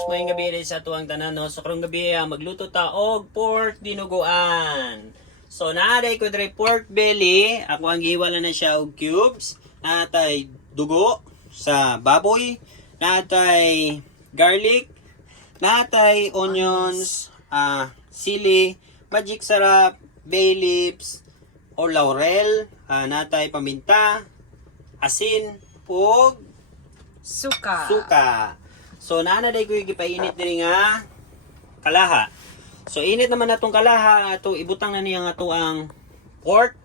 viewers, mo gabi rin sa tuwang tanan, no? So karong gabi magluto ta og pork dinuguan. So naaday ko dre pork belly, ako ang giwala na siya og cubes. Natay dugo sa baboy, natay garlic, natay onions, sili, magic sarap, bay leaves or laurel, natay paminta, asin ug suka. So naanaday ko gipainit diri nga kalaha. So init naman natong kalaha, ato ibutang na niya nga to ang pork.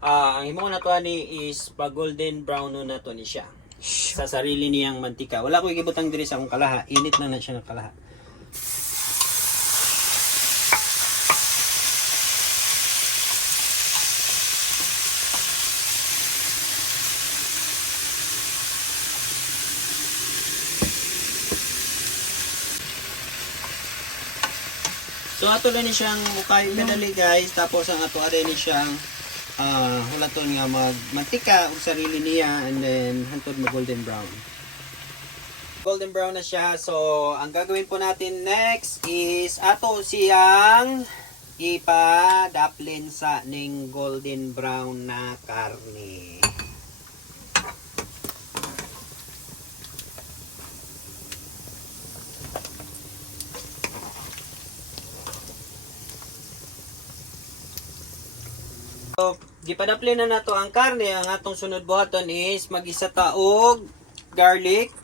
Ang imo na to ani is pa golden brown na to ni siya. Sa sarili niyang mantika. Wala ko gibutang diri sa akong kalaha. Init na siya ng kalaha. So ato na ni siyang mukay medali guys, tapos ang ato ari ni siyang hulaton nga magmantika ug sarili niya, and then hantod mag golden brown. Golden brown na siya. So ang gagawin po natin next is ato siyang ipa-daplin sa ning golden brown na karne. So, gipadapli na nato ang karne. Ang atong sunod buhaton is mag-isa ta og garlic.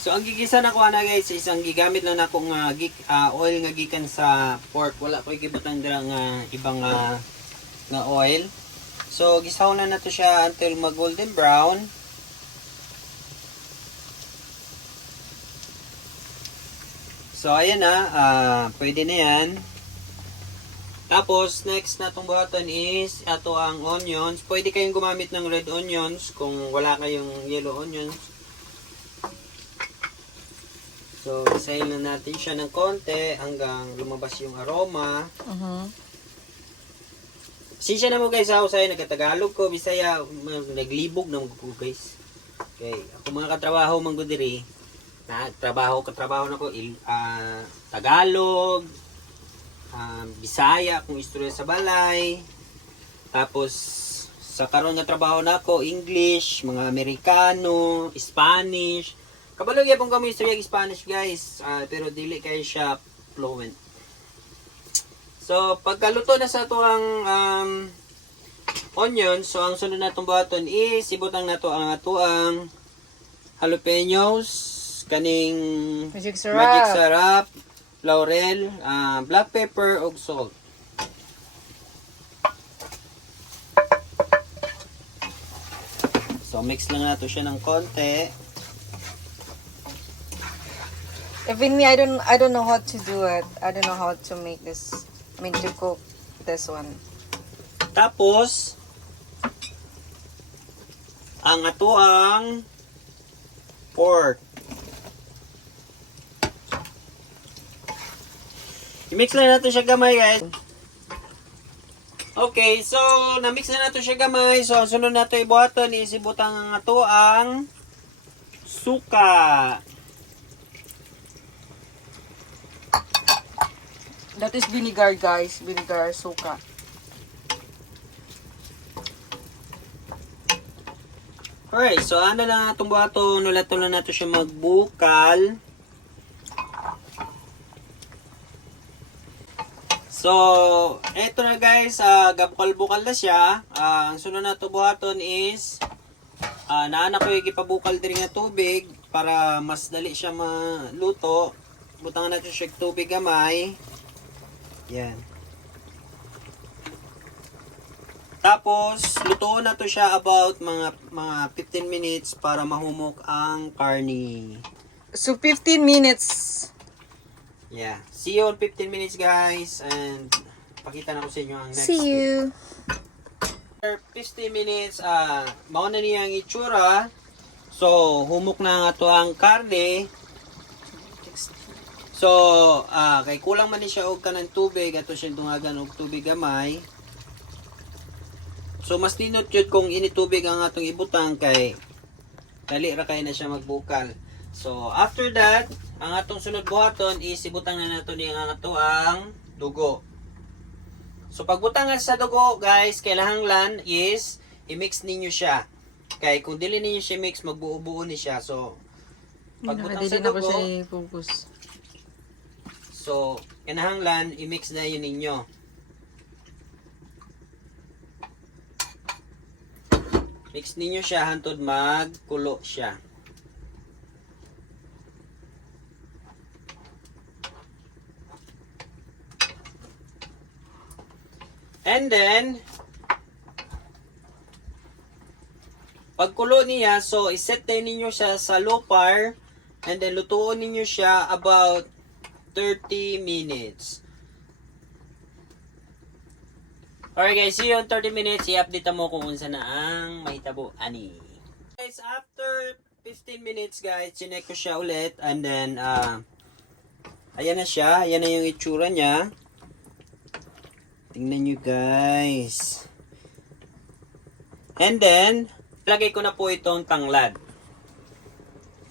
So, ang gigisa na ko na guys is ang gigamit lang na akong oil nga gikan sa pork. Wala ko gibutang dira nga ibang nga oil. So, gisaw na nato siya until mag golden brown. So, ayan na. Pwede na yan. Tapos, next na itong buhaton is, ito ang onions. Pwede kayong gumamit ng red onions kung wala kayong yellow onions. So, isahin na natin siya ng konti hanggang lumabas yung aroma. Sinsya na mo guys, ako sa'yo, nagkatagalog ko, Bisaya, naglibog na ko guys. Okay, ako mga katrabaho, manggudiri. Katrabaho na ko Tagalog, Bisaya kung istorya sa balay, tapos sa karon nga trabaho na ko English, mga Amerikano, Spanish. Kabalo gyapon kami istorya Spanish guys, pero dili kay siya fluent. So pagkaluto na sa to ang onion, so ang sunod natong buhaton is ibutang nato ang atuang jalapenos, kaning magic sarap, laurel, black pepper ug salt. So mix lang nato siya ng konti. Even me, I don't know how to do it. I don't know how to make this. To cook this one. Tapos ang atuang pork. I-mix lang natin siya gamay guys. Okay, so na-mix na natin siya gamay. So ang sunod natin ibuhaton is ibutang ang ato ang suka. That is vinegar guys. Vinegar, suka. Alright, so ano lang itong buhaton. Nulato na natin siya magbukal. So, eto na guys, gabukal-bukal na siya. Ang sunod na ito buhaton is, naana ko yung ipabukal din nga tubig para mas dali siya maluto. Butangan natin siya tubig gamay. Yan. Tapos, lutoon na to siya about mga 15 minutes para mahumok ang karni. So, 15 minutes. Yeah. See you in 15 minutes guys, and pakita na ko sa inyo ang next. See you. After 50 minutes, mauna niya ang itsura. So, humok na nga to ang karne. So, kay kulang man ni siya og kanang tubig, ato siya dungagan og tubig gamay. So, mas ninot yun kung initubig ang atong ibutang kay dali ra kay na siya magbukal. So after that, ang atong sunod buhaton is ibutang na nato ni ang ato ang dugo. So pagbutang nga sa dugo, guys, kailangan is i-mix ninyo siya. Kaya kung dili ninyo siya mix, magbuo-buo ni siya. So pagbutang sa Nakadili na ko dugo, siya i-focus. so kinahanglan i-mix na yun ninyo. Mix ninyo siya hantod magkulo siya. And then, pagkulo niya, so iset na ninyo siya sa low fire and then lutuon ninyo siya about 30 minutes. Alright guys, see you in 30 minutes. I-update mo kung unsa na ang mahitabo ani. Guys, after 15 minutes guys, chinek ko siya ulit and then ayan na siya. Ayan na yung itsura niya. Tingnan nyo guys. And then, lagay ko na po itong tanglad.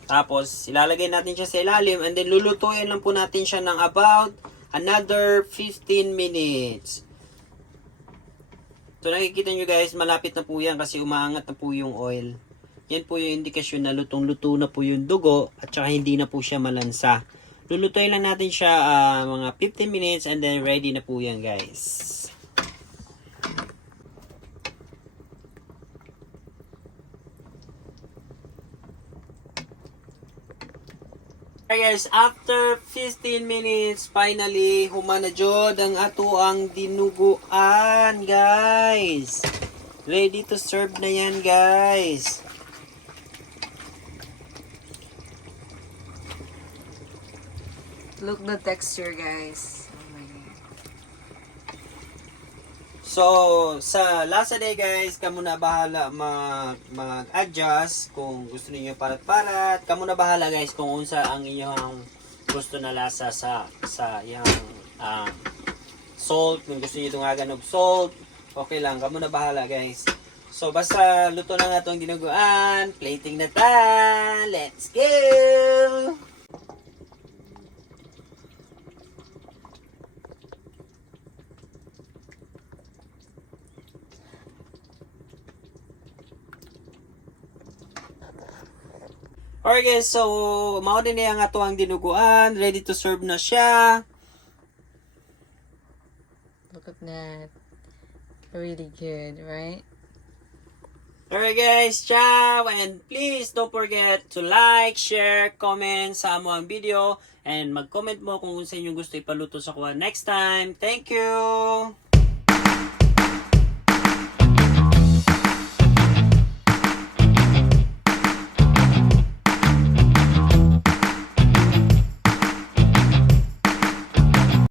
Tapos, ilalagay natin siya sa ilalim and then lulutuin lang po natin siya ng about another 15 minutes. So, nakikita nyo guys, malapit na po yan kasi umaangat na po yung oil. Yan po yung indikasyon na lutong-luto na po yung dugo at saka hindi na po siya malansa. Lulutuin lang natin siya mga 15 minutes and then ready na po yan guys. Alright guys, after 15 minutes, finally, humana jud ang ato ang dinuguan guys. Ready to serve na yan guys. Look the texture, guys. Oh my God. So, sa lasa day guys, kamo na bahala mag-adjust kung gusto niyo parat-parat. Kamo na bahala guys kung unsa ang inyong gusto na lasa sa yang salt. Kung gusto niyo tungagan og salt, okay lang. Kamo na bahala guys. So, basta luto na nga itong dinuguan. Plating na ta. Let's go! Alright guys, so mao din niya ang ato ang dinuguan, ready to serve na siya. Look at that. Really good, right? Alright guys, ciao! And please don't forget to like, share, comment sa amo ang video and mag-comment mo kung sa inyong gusto ipaluto sa kuha next time. Thank you!